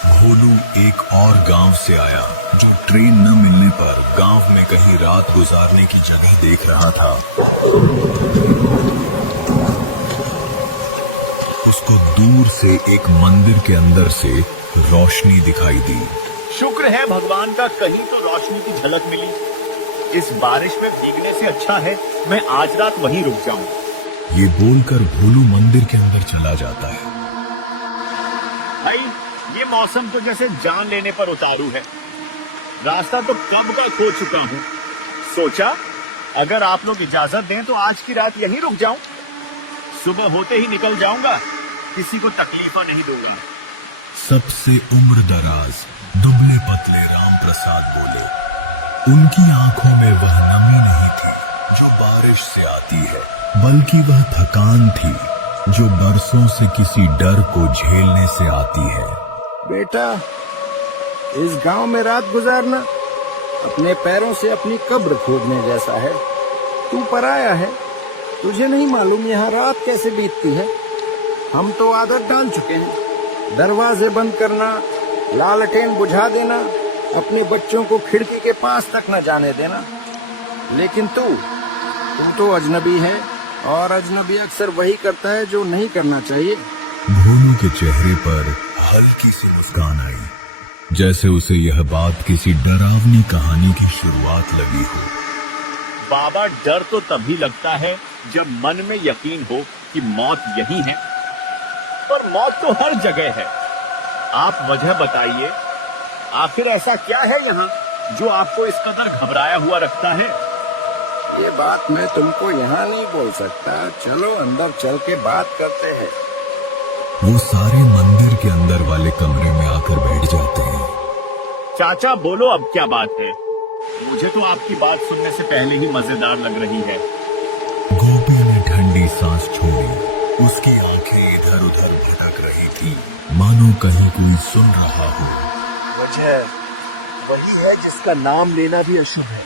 भोलू एक और गांव से आया जो ट्रेन न मिलने पर गांव में कहीं रात गुजारने की जगह देख रहा था। उसको दूर से एक मंदिर के अंदर से रोशनी दिखाई दी। शुक्र है भगवान का, कहीं तो रोशनी की झलक मिली। इस बारिश में भीगने से अच्छा है मैं आज रात वहीं रुक जाऊं। ये बोलकर भोलू मंदिर के अंदर चला जाता है। भाई ये मौसम तो जैसे जान लेने पर उतारू है। रास्ता तो कब का खो चुका हूँ। सोचा अगर आप लोग इजाजत दें तो आज की रात यहीं रुक जाऊं। सुबह होते ही निकल जाऊंगा, किसी को तकलीफा नहीं दूंगा। सबसे उम्र दराज दुबले पतले राम प्रसाद बोले। उनकी आंखों में वह नमी नहीं थी जो बारिश से आती है, बल्कि वह थकान थी जो बरसों से किसी डर को झेलने से आती है। बेटा, इस गांव में रात गुजारना अपने पैरों से अपनी कब्र खोदने जैसा है। तू पराया है, तुझे नहीं मालूम यहाँ रात कैसे बीतती है। हम तो आदत डाल चुके हैं, दरवाजे बंद करना, लालटेन बुझा देना, अपने बच्चों को खिड़की के पास तक न जाने देना। लेकिन तू तो अजनबी है, और अजनबी अक्सर वही करता है जो नहीं करना चाहिए। भोलू के चेहरे पर हल्की सी मुस्कान आई, जैसे उसे यह बात किसी डरावनी कहानी की शुरुआत लगी हो। बाबा, डर तो तभी लगता है जब मन में यकीन हो कि मौत यही है। पर मौत तो हर जगह है। आप वजह बताइए, आखिर ऐसा क्या है यहाँ जो आपको इस कदर घबराया हुआ रखता है? ये बात मैं तुमको यहाँ नहीं बोल सकता। चलो अंदर चल के बात करते हैं। वो सारे मंदिर के अंदर वाले कमरे में आकर बैठ जाते हैं। चाचा बोलो, अब क्या बात है? मुझे तो आपकी बात सुनने से पहले ही मजेदार लग रही है। गोपी ने ठंडी सांस छोड़ी। उसकी आंखें इधर उधर भटक रही थी, मानो कहीं कोई सुन रहा हो। वजह वही है जिसका नाम लेना भी अशुभ है।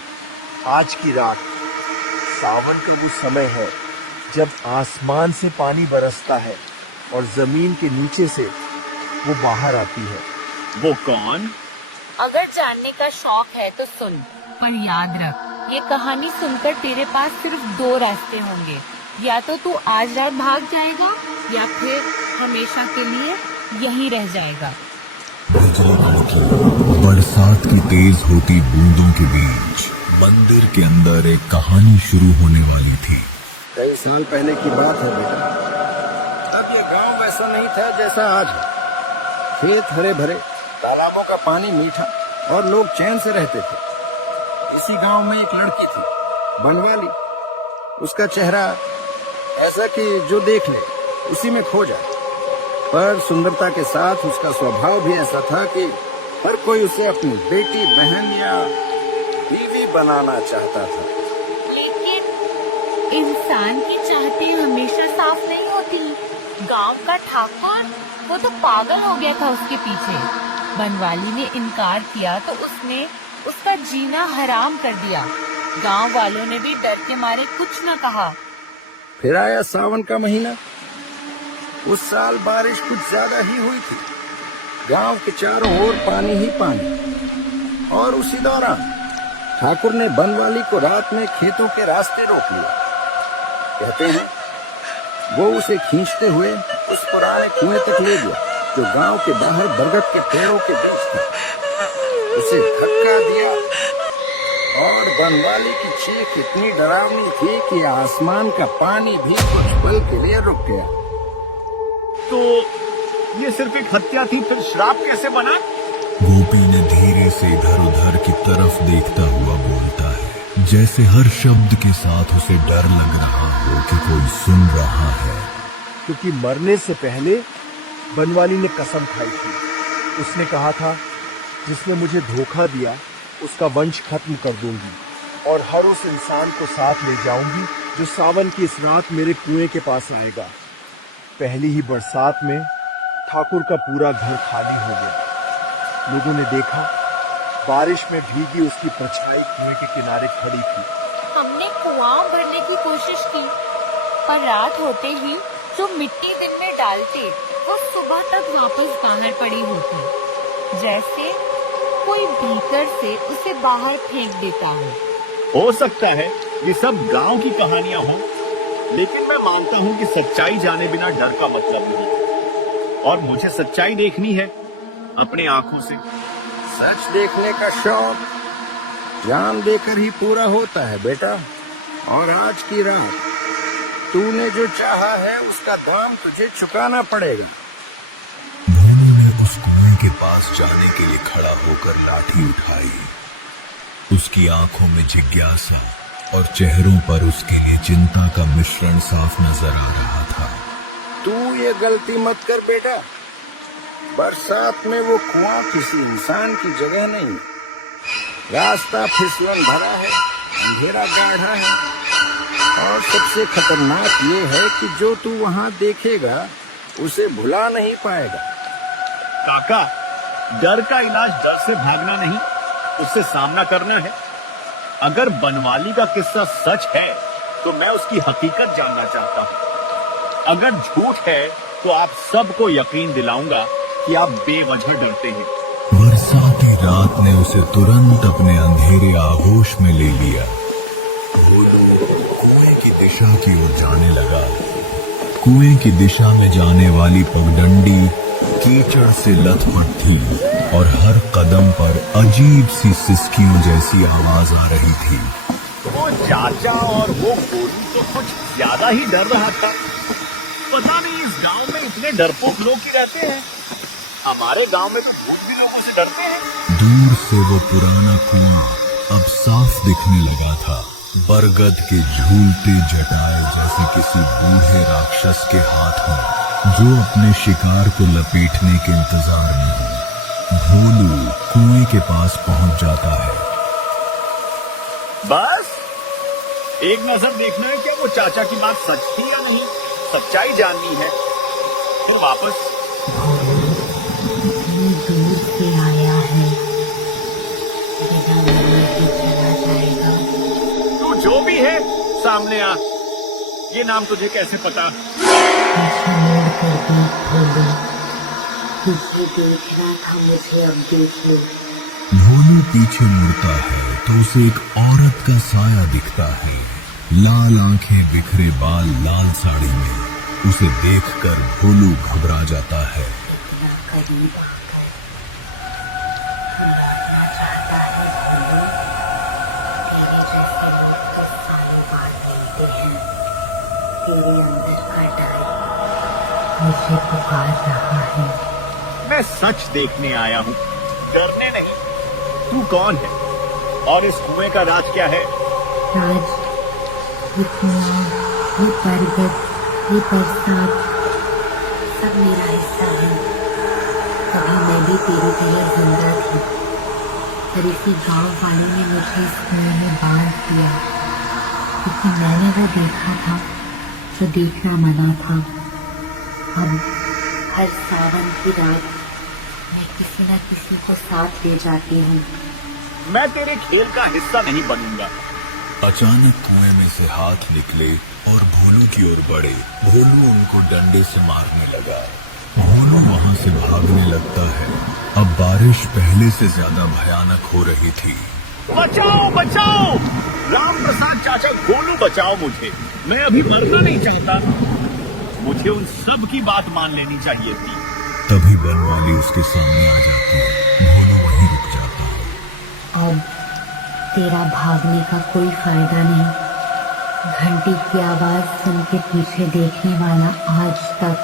आज की रात सावन का वो समय है जब आसमान से पानी बरसता है और जमीन के नीचे से वो बाहर आती है। वो कौन? अगर जानने का शौक है तो सुन, पर याद रख, ये कहानी सुनकर तेरे पास सिर्फ दो रास्ते होंगे। या तो तू आज रात भाग जाएगा या फिर हमेशा के लिए यहीं रह जाएगा। बिजली कड़की, बरसात की तेज होती बूंदों के बीच मंदिर के अंदर एक कहानी शुरू होने वाली थी। कई साल पहले की बात है बेटा। तब ये गांव वैसा नहीं था जैसा आज है। खेत हरे भरे, तालाबों का पानी मीठा और लोग चैन से रहते थे। इसी गांव में एक लड़की थी, बनवाली। उसका चेहरा ऐसा कि जो देख ले उसी में खो जाए। पर सुंदरता के साथ उसका स्वभाव भी ऐसा था कि हर कोई उसे अपनी बेटी, बहन या बीवी बनाना चाहता था। लेकिन इंसान की चाहती हमेशा साफ नहीं होती। गांव का ठाकुर, वो तो पागल हो गया था उसके पीछे। बनवाली ने इनकार किया तो उसने उसका जीना हराम कर दिया। गांव वालों ने भी डर के मारे कुछ न कहा। फिर आया सावन का महीना। उस साल बारिश कुछ ज्यादा ही हुई थी। गांव के चारों ओर पानी ही पानी। और उसी दौरान ठाकुर ने बनवाली को रात में खेतों के रास्ते रोक लिया। कहते हैं वो उसे खींचते हुए उस पुराने कुएं तक ले गया जो गांव के बाहर बरगद के पेड़ों के बीच था। उसे धक्का दिया और बनवाली की चीख इतनी डरावनी थी कि आसमान का पानी भी कुछ पल के लिए रुक गया। तो ये सिर्फ एक हत्या थी, फिर श्राप कैसे बना? गोपी ने धीरे से इधर उधर की तरफ देखता हुआ बोलता है, जैसे हर शब्द के साथ उसे डर लग रहा हो कि कोई सुन रहा है। क्योंकि मरने से पहले बनवाली ने कसम खाई थी। उसने कहा था, जिसने मुझे धोखा दिया उसका वंश खत्म कर दूंगी और हर उस इंसान को साथ ले जाऊंगी जो सावन की इस रात मेरे कुएं के पास आएगा। पहली ही बरसात में ठाकुर का पूरा घर खाली हो गया। लोगों ने देखा बारिश में भीगी उसकी परछाई कुएं के किनारे खड़ी थी। हमने कुआं भरने की कोशिश की, पर रात होते ही जो मिट्टी दिन में डालते वो सुबह तक वापस बाहर पड़ी होती। जैसे कोई भीतर से उसे बाहर फेंक देता हो सकता है ये सब गांव की कहानियां हों, लेकिन मैं मानता हूं कि सच्चाई जाने बिना डर का मतलब नहीं। और मुझे सच्चाई देखनी है अपने आंखों से। सच देखने का शौक जान देकर ही पूरा होता है बेटा। और आज की रात तूने जो चाहा है उसका दाम तुझे चुकाना पड़ेगा। भोलू ने उस कुएं के पास जाने के लिए खड़ा होकर लाठी उठाई। उसकी आंखों में जिज्ञासा और चेहरों पर उसके लिए चिंता का मिश्रण साफ नजर आ रहा था। तू ये गलती मत कर बेटा। बरसात में वो कुआं किसी इंसान की जगह नहीं। रास्ता फिसलन भरा है, अंधेरा गाढ़ा है, और सबसे खतरनाक ये है कि जो तू वहां देखेगा उसे भुला नहीं पाएगा। काका, डर का इलाज डर से भागना नहीं, उससे सामना करना है। अगर बनवाली का किस्सा सच है तो मैं उसकी हकीकत जानना चाहता हूँ। अगर झूठ है तो आप सबको यकीन दिलाऊंगा कि आप बेवजह डरते हैं। बरसाती रात ने उसे तुरंत अपने अंधेरे आगोश में ले लिया। भोलू कुएं की दिशा की ओर जाने लगा। कुएं की दिशा में जाने वाली पगडंडी कीचड़ से लथपथ थी और हर कदम पर अजीब सी सिसकियों जैसी आवाज आ रही थी। वो चाचा और वो गोलू तो कुछ ज्यादा ही डर रहा था। पता नहीं इस गांव में इतने डरपोक लोग ही रहते हैं। हमारे गांव में तो भूत भी लोगों से डरते हैं। दूर से वो पुराना कुआं अब साफ दिखने लगा था। बरगद के झूलते जटाए जैसे किसी बूढ़े राक्षस के हाथ में जो अपने शिकार को लपेटने के इंतजार में है। भोलू कुएं के पास पहुंच जाता है। बस एक नजर देखना है क्या वो चाचा की बात सच थी या नहीं। सच्चाई जाननी है, फिर वापस। इतनी दूर से आया है, बिना मिलने के चला जाएगा। तू जो भी है सामने आ। ये नाम तुझे कैसे पता? पीछे मुड़ कर देख भोलू, तुझे देखना था मुझे, अब देख ले। भोलू पीछे मुड़ता है तो उसे एक औरत का साया दिखता है। लाल आंखें, बिखरे बाल, लाल साड़ी में। उसे देखकर भोलू घबरा जाता है। इतना करीब आकर चाहता है भोलू, तेरे जैसे लोग तो सालों बाद मिलते हैं। तेरे अंदर का डर मुझे पुकार रहा है। मैं सच देखने आया हूँ, डरने नहीं। तू कौन है और इस कुएं का राज क्या है? राज, ये कुआं, ये बरगद, ये बरसात सब मेरा हिस्सा है। कभी मैं भी तेरी तरह जिंदा थी, पर इसी गांव वाले ने मुझे इस कुएं में बांध दिया, क्योंकि मैंने वो देखा था जो देखना मना था। अब हर सावन की रात मैं किसी न किसी को साथ ले जाती हूँ। मैं तेरे खेल का हिस्सा नहीं बनूंगा। अचानक कुएं में से हाथ निकले और भोलू की ओर बढ़े। भोलू उनको डंडे से मारने लगा। भोलू वहां से भागने लगता है। अब बारिश पहले से ज्यादा भयानक हो रही थी। बचाओ बचाओ, राम प्रसाद चाचा, गोलू बचाओ मुझे। मैं अभी मरना नहीं चाहता। मुझे उन सब की बात मान लेनी चाहिए थी। तभी बनवाली उसके सामने आ जाती है। भोलू वहीं रुक जाता है। अब तेरा भागने का कोई फायदा नहीं। घंटी की आवाज सुन के पीछे देखने वाला आज तक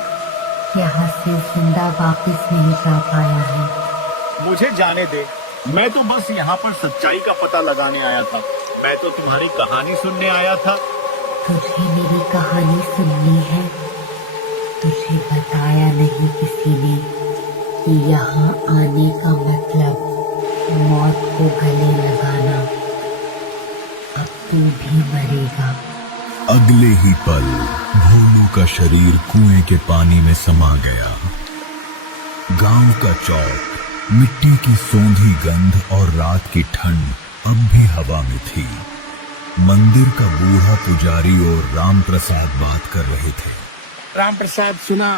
यहाँ से जिंदा वापस नहीं जा पाया है। मुझे जाने दे, मैं तो बस यहाँ पर सच्चाई का पता लगाने आया था। मैं तो तुम्हारी कहानी सुनने आया था। तुझे मेरी कहानी सुननी है? तुझे बताया नहीं किसी ने कि यहाँ आने का मतलब मौत को गले लगाना। अब तू भी मरेगा। अगले ही पल भोलू का शरीर कुएं के पानी में समा गया। गांव का चौक, मिट्टी की सौंधी गंध और रात की ठंड अब भी हवा में थी। मंदिर का बूढ़ा पुजारी और राम प्रसाद बात कर रहे थे। राम प्रसाद, सुना,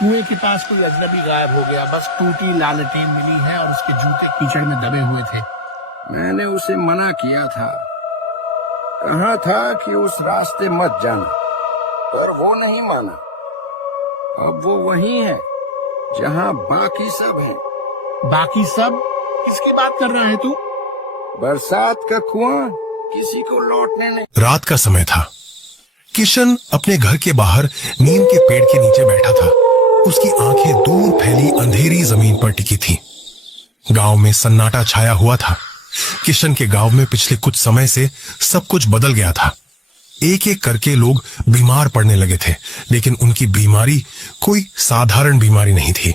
कुएं के पास कोई अजनबी गायब हो गया, बस टूटी लालटें मिली है और उसके जूते कीचड़ में दबे हुए थे। मैंने उसे मना किया था, कहा था कि उस रास्ते मत जाना, पर वो नहीं माना। अब वो वही है जहाँ बाकी सब हैं। बाकी सब? किसकी बात कर रहा है तू? बरसात का कुआं किसी को लौटने नहीं। रात का समय था। किशन अपने घर के बाहर नीम के पेड़ के नीचे बैठा था। उसकी आंखें दूर फैली अंधेरी जमीन पर टिकी थीं। गांव में सन्नाटा छाया हुआ था। किशन के गांव में पिछले कुछ समय से सब कुछ बदल गया था। एक एक करके लोग बीमार पड़ने लगे थे, लेकिन उनकी बीमारी कोई साधारण बीमारी नहीं थी।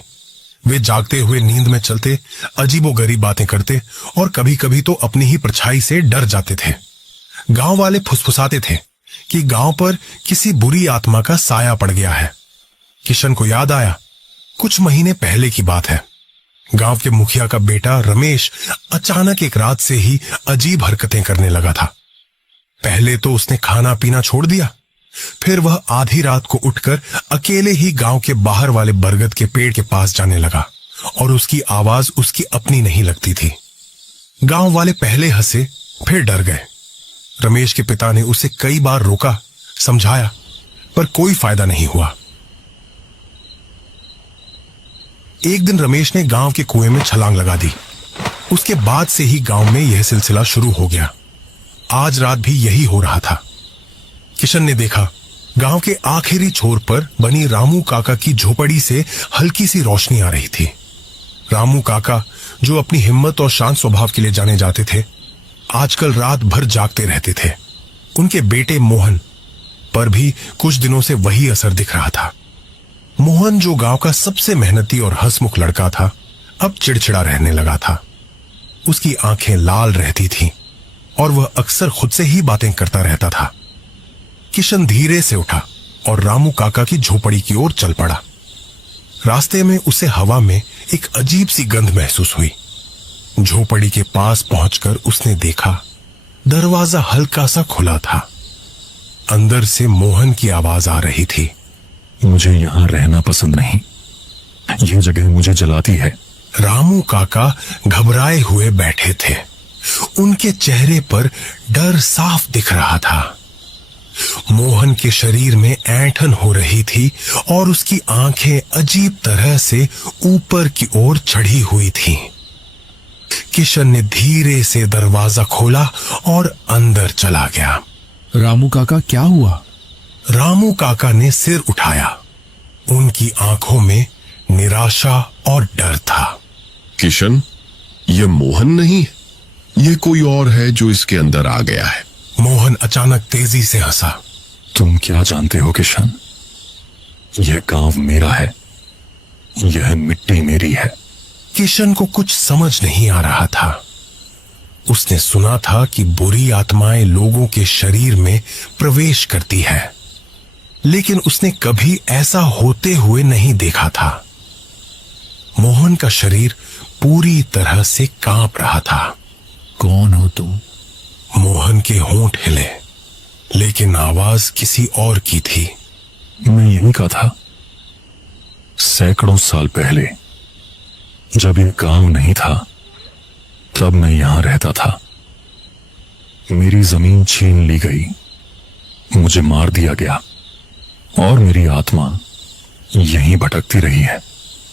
वे जागते हुए नींद में चलते, अजीबोगरीब बातें करते और कभी कभी तो अपनी ही परछाई से डर जाते थे। गांव वाले फुसफुसाते थे कि गांव पर किसी बुरी आत्मा का साया पड़ गया है। किशन को याद आया, कुछ महीने पहले की बात है। गांव के मुखिया का बेटा रमेश अचानक एक रात से ही अजीब हरकतें करने लगा था। पहले तो उसने खाना पीना छोड़ दिया, फिर वह आधी रात को उठकर अकेले ही गांव के बाहर वाले बरगद के पेड़ के पास जाने लगा और उसकी आवाज उसकी अपनी नहीं लगती थी। गांव वाले पहले हंसे, फिर डर गए। रमेश के पिता ने उसे कई बार रोका, समझाया, पर कोई फायदा नहीं हुआ। एक दिन रमेश ने गांव के कुएं में छलांग लगा दी। उसके बाद से ही गांव में यह सिलसिला शुरू हो गया। आज रात भी यही हो रहा था। किशन ने देखा, गांव के आखिरी छोर पर बनी रामू काका की झोपड़ी से हल्की सी रोशनी आ रही थी। रामू काका, जो अपनी हिम्मत और शांत स्वभाव के लिए जाने जाते थे, आजकल रात भर जागते रहते थे। उनके बेटे मोहन पर भी कुछ दिनों से वही असर दिख रहा था। मोहन, जो गांव का सबसे मेहनती और हंसमुख लड़का था, अब चिड़चिड़ा रहने लगा था। उसकी आंखें लाल रहती थीं और वह अक्सर खुद से ही बातें करता रहता था। किशन धीरे से उठा और रामू काका की झोपड़ी की ओर चल पड़ा। रास्ते में उसे हवा में एक अजीब सी गंध महसूस हुई। झोपड़ी के पास पहुंचकर उसने देखा, दरवाजा हल्का सा खुला था। अंदर से मोहन की आवाज आ रही थी। मुझे यहां रहना पसंद नहीं, यह जगह मुझे जलाती है। रामू काका घबराए हुए बैठे थे। उनके चेहरे पर डर साफ दिख रहा था। मोहन के शरीर में ऐंठन हो रही थी और उसकी आंखें अजीब तरह से ऊपर की ओर चढ़ी हुई थीं। किशन ने धीरे से दरवाजा खोला और अंदर चला गया। रामू काका, क्या हुआ? रामू काका ने सिर उठाया। उनकी आंखों में निराशा और डर था। किशन, ये मोहन नहीं, ये कोई और है जो इसके अंदर आ गया है। मोहन अचानक तेजी से हंसा। तुम क्या जानते हो किशन? यह गांव मेरा है, यह मिट्टी मेरी है। किशन को कुछ समझ नहीं आ रहा था। उसने सुना था कि बुरी आत्माएं लोगों के शरीर में प्रवेश करती है, लेकिन उसने कभी ऐसा होते हुए नहीं देखा था। मोहन का शरीर पूरी तरह से कांप रहा था। कौन हो तुम? मोहन के होंठ हिले, लेकिन आवाज किसी और की थी। मैं यही का था। सैकड़ों साल पहले, जब ये गांव नहीं था, तब मैं यहां रहता था। मेरी जमीन छीन ली गई, मुझे मार दिया गया और मेरी आत्मा यहीं भटकती रही है।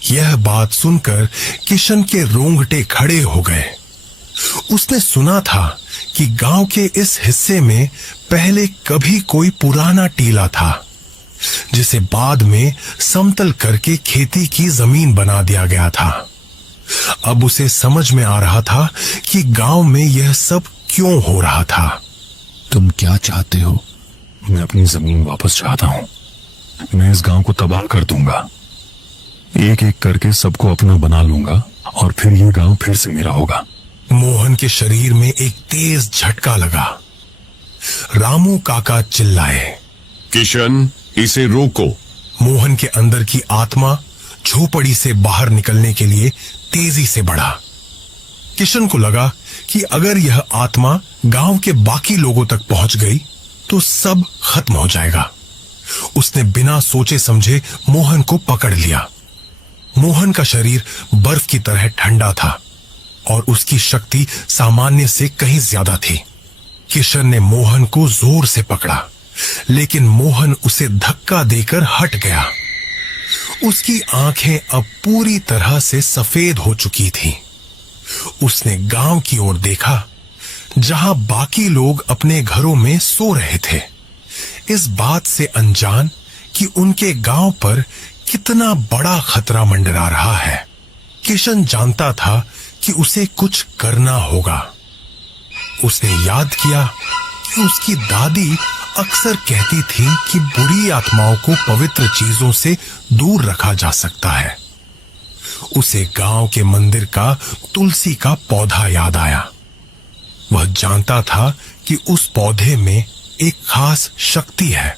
यह बात सुनकर किशन के रोंगटे खड़े हो गए। उसने सुना था कि गांव के इस हिस्से में पहले कभी कोई पुराना टीला था, जिसे बाद में समतल करके खेती की जमीन बना दिया गया था। अब उसे समझ में आ रहा था कि गांव में यह सब क्यों हो रहा था। तुम क्या चाहते हो? मैं अपनी जमीन वापस चाहता हूं। मैं इस गांव को तबाह कर दूंगा, एक एक करके सबको अपना बना लूंगा और फिर ये गांव फिर से मेरा होगा। मोहन के शरीर में एक तेज झटका लगा। रामू काका चिल्लाए, किशन, इसे रोको। मोहन के अंदर की आत्मा झोपड़ी से बाहर निकलने के लिए तेजी से बढ़ा। किशन को लगा कि अगर यह आत्मा गांव के बाकी लोगों तक पहुंच गई तो सब खत्म हो जाएगा। उसने बिना सोचे समझे मोहन को पकड़ लिया। मोहन का शरीर बर्फ की तरह ठंडा था और उसकी शक्ति सामान्य से कहीं ज्यादा थी। किशन ने मोहन को जोर से पकड़ा, लेकिन मोहन उसे धक्का देकर हट गया। उसकी आंखें अब पूरी तरह से सफेद हो चुकी थीं। उसने गांव की ओर देखा, जहां बाकी लोग अपने घरों में सो रहे थे, इस बात से अनजान कि उनके गांव पर कितना बड़ा खतरा मंडरा रहा है। किशन जानता था कि उसे कुछ करना होगा। उसने याद किया कि उसकी दादी अक्सर कहती थी कि बुरी आत्माओं को पवित्र चीजों से दूर रखा जा सकता है। उसे गांव के मंदिर का तुलसी का पौधा याद आया। वह जानता था कि उस पौधे में एक खास शक्ति है।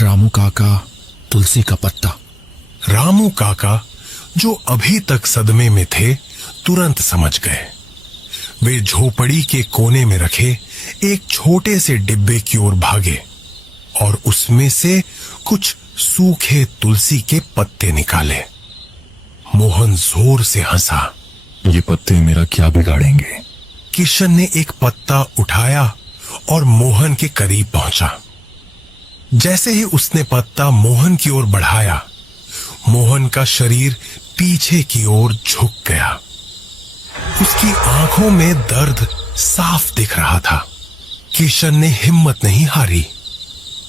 रामू काका, तुलसी का पत्ता। रामू काका, जो अभी तक सदमे में थे, तुरंत समझ गए। वे झोपड़ी के कोने में रखे एक छोटे से डिब्बे की ओर भागे और उसमें से कुछ सूखे तुलसी के पत्ते निकाले। मोहन जोर से हंसा। ये पत्ते मेरा क्या बिगाड़ेंगे? किशन ने एक पत्ता उठाया और मोहन के करीब पहुंचा। जैसे ही उसने पत्ता मोहन की ओर बढ़ाया, मोहन का शरीर पीछे की ओर झुक गया। उसकी आंखों में दर्द साफ दिख रहा था। किशन ने हिम्मत नहीं हारी।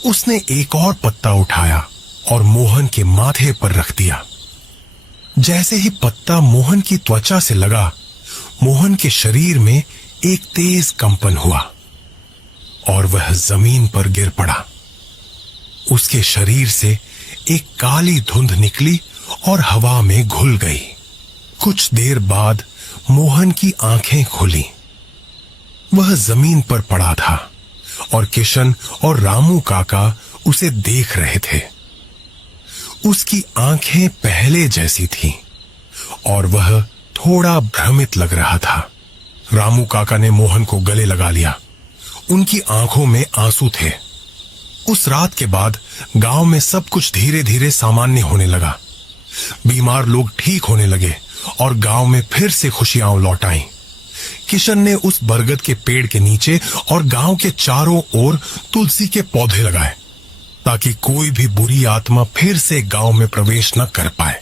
उसने एक और पत्ता उठाया और मोहन के माथे पर रख दिया। जैसे ही पत्ता मोहन की त्वचा से लगा, मोहन के शरीर में एक तेज कंपन हुआ और वह जमीन पर गिर पड़ा। उसके शरीर से एक काली धुंध निकली और हवा में घुल गई। कुछ देर बाद मोहन की आंखें खुली। वह जमीन पर पड़ा था और किशन और रामू काका उसे देख रहे थे। उसकी आंखें पहले जैसी थीं और वह थोड़ा भ्रमित लग रहा था। रामू काका ने मोहन को गले लगा लिया। उनकी आंखों में आंसू थे। उस रात के बाद गांव में सब कुछ धीरे धीरे सामान्य होने लगा। बीमार लोग ठीक होने लगे और गांव में फिर से खुशियां लौट आईं। किशन ने उस बरगद के पेड़ के नीचे और गांव के चारों ओर तुलसी के पौधे लगाए, ताकि कोई भी बुरी आत्मा फिर से गांव में प्रवेश न कर पाए।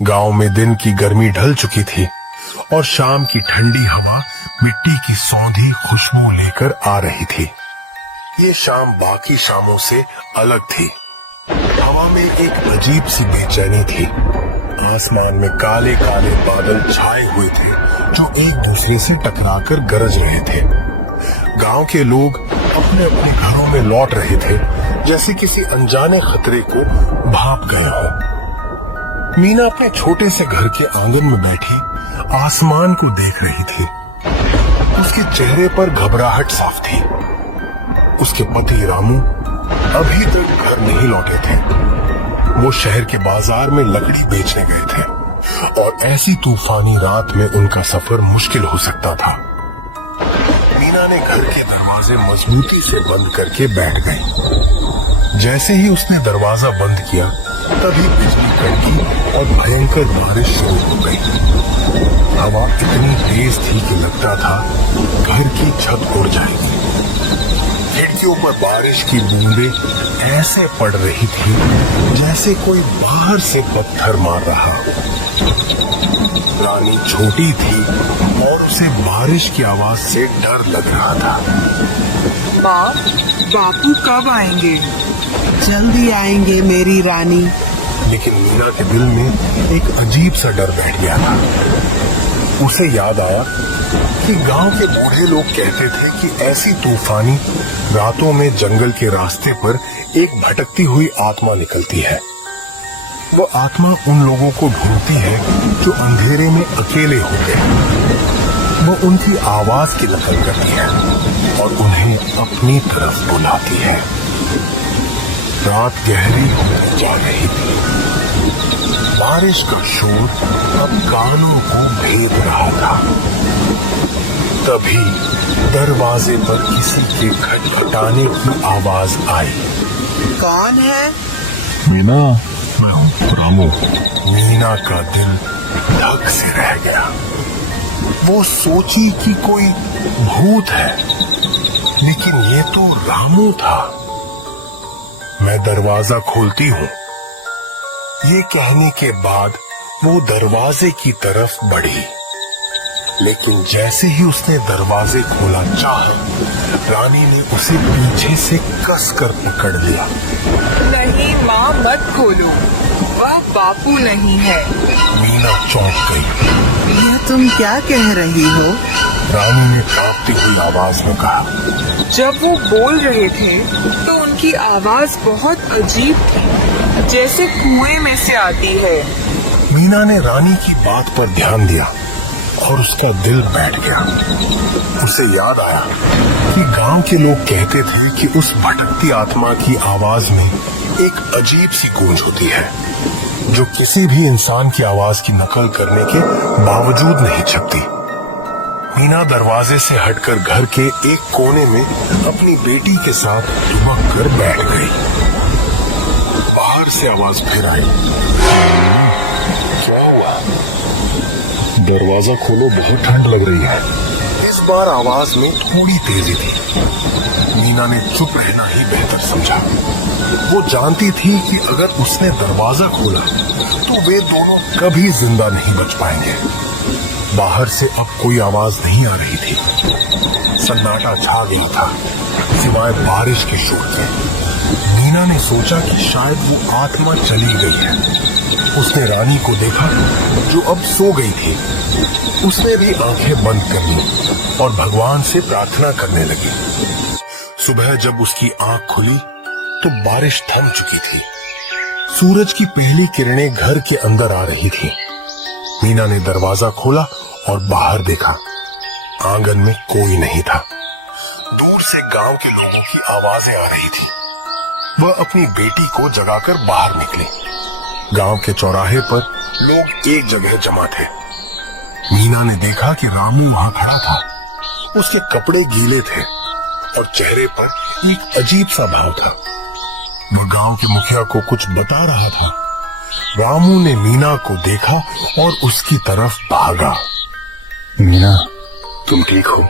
गांव में दिन की गर्मी ढल चुकी थी और शाम की ठंडी हवा मिट्टी की सौंधी खुशबू लेकर आ रही थी। ये शाम बाकी शामों से अलग थी। हवा में एक अजीब सी बेचैनी थी। आसमान में काले काले बादल छाए हुए थे, जो एक दूसरे से टकराकर गरज रहे थे। गांव के लोग अपने अपने घरों में लौट रहे थे, जैसे किसी अनजाने खतरे को भाप गए हो। मीना अपने छोटे से घर के आंगन में बैठी आसमान को देख रही थी। उसके चेहरे पर घबराहट साफ थी। उसके पति रामू अभी तक घर नहीं लौटे थे। वो शहर के बाजार में लकड़ी बेचने गए थे और ऐसी तूफानी रात में उनका सफर मुश्किल हो सकता था। मीना ने घर के दरवाजे मजबूती से बंद करके बैठ गई। जैसे ही उसने दरवाजा बंद किया, तभी बिजली कड़की और भयंकर बारिश शुरू हो गई। हवा इतनी तेज थी कि लगता था घर की छत उड़ जाएगी। खिड़कियों पर बारिश की बूंदें ऐसे पड़ रही थी जैसे कोई बाहर से पत्थर मार रहा। रानी छोटी थी और उसे बारिश की आवाज से डर लग रहा था। बापू कब आएंगे? जल्दी आएंगे मेरी रानी। लेकिन मीना के दिल में एक अजीब सा डर बैठ गया था। उसे याद आया कि गांव के बूढ़े लोग कहते थे कि ऐसी तूफानी रातों में जंगल के रास्ते पर एक भटकती हुई आत्मा निकलती है। वो आत्मा उन लोगों को ढूंढती है जो अंधेरे में अकेले होते हैं। वो उनकी आवाज की नकल करती है और उन्हें अपनी तरफ बुलाती है। रात गहरी होती जा रही थी। बारिश का शोर अब कानों को भेद रहा था। तभी दरवाजे पर किसी के खटखटाने की आवाज आई। कौन है? मीना, मैं हूँ रामू। मीना का दिल धक से रह गया। वो सोची कि कोई भूत है, लेकिन ये तो रामू था। मैं दरवाजा खोलती हूँ। ये कहने के बाद वो दरवाजे की तरफ बढ़ी, लेकिन जैसे ही उसने दरवाजे खोला चाह, रानी ने उसे पीछे से कसकर पकड़ लिया। नहीं माँ, मत खोलो, वह बापू नहीं है। मीना चौंक गई। यह तुम क्या कह रही हो? रानी ने कांपती हुई आवाज में कहा। जब वो बोल रहे थे तो उनकी आवाज बहुत अजीब थी, जैसे कुएं में से आती है। मीना ने रानी की बात पर ध्यान दिया और उसका दिल बैठ गया। उसे याद आया कि गांव के लोग कहते थे कि उस भटकती आत्मा की आवाज में एक अजीब सी गूंज होती है, जो किसी भी इंसान की आवाज की नकल करने के बावजूद नहीं छपती। मीना दरवाजे से हटकर घर के एक कोने में अपनी बेटी के साथ दुबक कर बैठ गई। बाहर से आवाज फिर आई। क्या हुआ? दरवाजा खोलो, बहुत ठंड लग रही है। इस बार आवाज में थोड़ी तेजी थी। मीना ने चुप रहना ही बेहतर समझा। वो जानती थी कि अगर उसने दरवाजा खोला तो वे दोनों कभी जिंदा नहीं बच पाएंगे। बाहर से अब कोई आवाज नहीं आ रही थी। सन्नाटा छा गया था, सिवाय बारिश के शोर के। मीना ने सोचा कि शायद वो आत्मा चली गई है। उसने रानी को देखा, जो अब सो गई थी। उसने भी आंखें बंद कर ली और भगवान से प्रार्थना करने लगी। सुबह जब उसकी आंख खुली तो बारिश थम चुकी थी। सूरज की पहली किरणें घर के अंदर आ रही थी। मीना ने दरवाजा खोला और बाहर देखा। आंगन में कोई नहीं था। दूर से गांव के लोगों की आवाजें आ रही थी। वह अपनी बेटी को जगाकर बाहर निकली। गांव के चौराहे पर लोग एक जगह जमा थे। मीना ने देखा कि रामू वहां खड़ा था। उसके कपड़े गीले थे और चेहरे पर एक अजीब सा भाव था। वह गांव के मुखिया को कुछ बता रहा था। रामू ने मीना को देखा और उसकी तरफ भागा। मीना, तुम ठीक हो?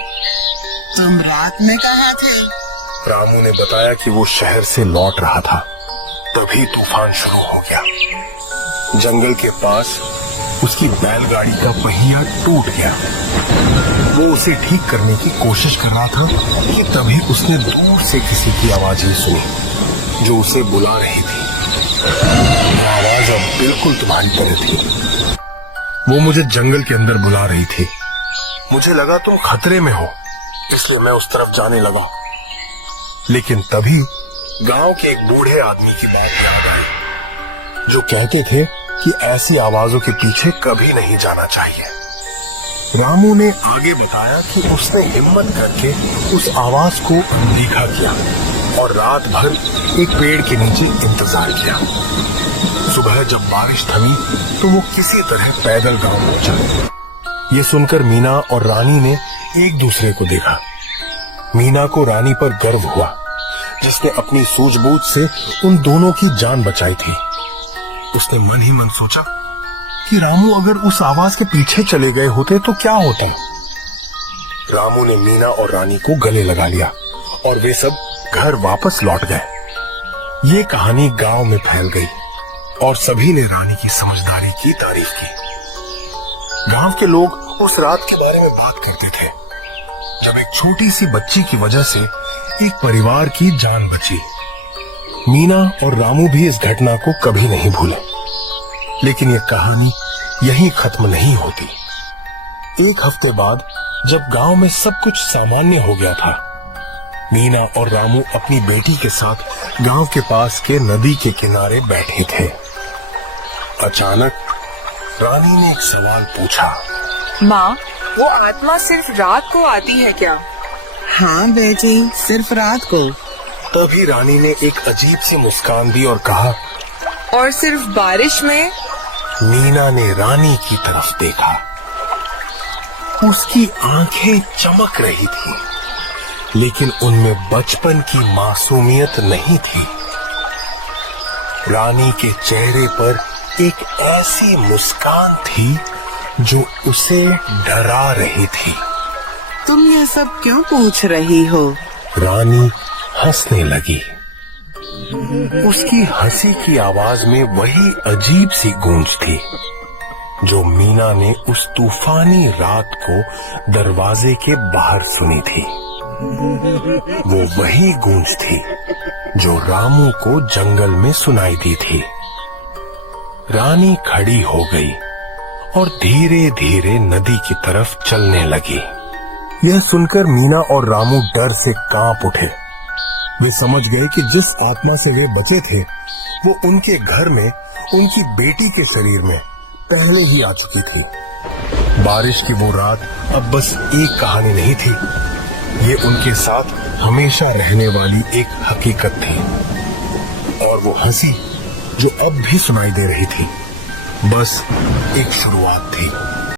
तुम रात में कहाँ थे? रामू ने बताया कि वो शहर से लौट रहा था। तभी तूफान शुरू हो गया। जंगल के पास उसकी बैलगाड़ी का पहिया टूट गया। वो उसे ठीक करने की कोशिश कर रहा था कि तभी उसने दूर से किसी की आवाजें सुनी, जो उसे बुला रही थी। वो आवाज अब बिल्कुल तुम्हारी तरह थी। वो मुझे जंगल के अंदर बुला रही थी। मुझे लगा तुम खतरे में हो, इसलिए मैं उस तरफ जाने लगा। लेकिन तभी गांव के एक बूढ़े आदमी की बात याद आई, जो कहते थे कि ऐसी आवाजों के पीछे कभी नहीं जाना चाहिए। रामू ने आगे बताया कि उसने हिम्मत करके उस आवाज को अनदेखा किया और रात भर एक पेड़ के नीचे इंतजार किया। सुबह जब बारिश थमी तो वो किसी तरह पैदल गांव पहुंचा। ये सुनकर मीना और रानी ने एक दूसरे को देखा। मीना को रानी पर गर्व हुआ, जिसने अपनी सूझबूझ से उन दोनों की जान बचाई थी। उसने मन ही मन सोचा कि रामू अगर उस आवाज के पीछे चले गए होते तो क्या होता। रामू ने मीना और रानी को गले लगा लिया और वे सब घर वापस लौट गए। ये कहानी गांव में फैल गई और सभी ने रानी की समझदारी की तारीफ की। गांव के लोग उस रात के बारे में बात करते थे, जब एक छोटी सी बच्ची की वजह से एक परिवार की जान बची। मीना और रामू भी इस घटना को कभी नहीं भूले। लेकिन ये कहानी यहीं खत्म नहीं होती। एक हफ्ते बाद जब गांव में सब कुछ सामान्य हो गया था, मीना और रामू अपनी बेटी के साथ गांव के पास के नदी के किनारे बैठे थे। अचानक रानी ने एक सवाल पूछा। माँ, वो आत्मा सिर्फ रात को आती है क्या? हाँ बेटी, सिर्फ रात को। तभी रानी ने एक अजीब सी मुस्कान दी और कहा, और सिर्फ बारिश में? मीना ने रानी की तरफ देखा। उसकी आंखें चमक रही थी, लेकिन उनमें बचपन की मासूमियत नहीं थी। रानी के चेहरे पर एक ऐसी मुस्कान थी जो उसे डरा रही थी। तुम यह सब क्यों पूछ रही हो? रानी हंसने लगी। उसकी हंसी की आवाज में वही अजीब सी गूंज थी जो मीना ने उस तूफानी रात को दरवाजे के बाहर सुनी थी। वो वही गूंज थी जो रामू को जंगल में सुनाई दी थी। रानी खड़ी हो गई और धीरे धीरे नदी की तरफ चलने लगी। यह सुनकर मीना और रामू डर से कांप उठे। वे समझ गए कि जिस आत्मा से वे बचे थे वो उनके घर में उनकी बेटी के शरीर में पहले ही आ चुकी थी। बारिश की वो रात अब बस एक कहानी नहीं थी, ये उनके साथ हमेशा रहने वाली एक हकीकत थी। और वो हंसी जो अब भी सुनाई दे रही थी बस एक शुरुआत थी।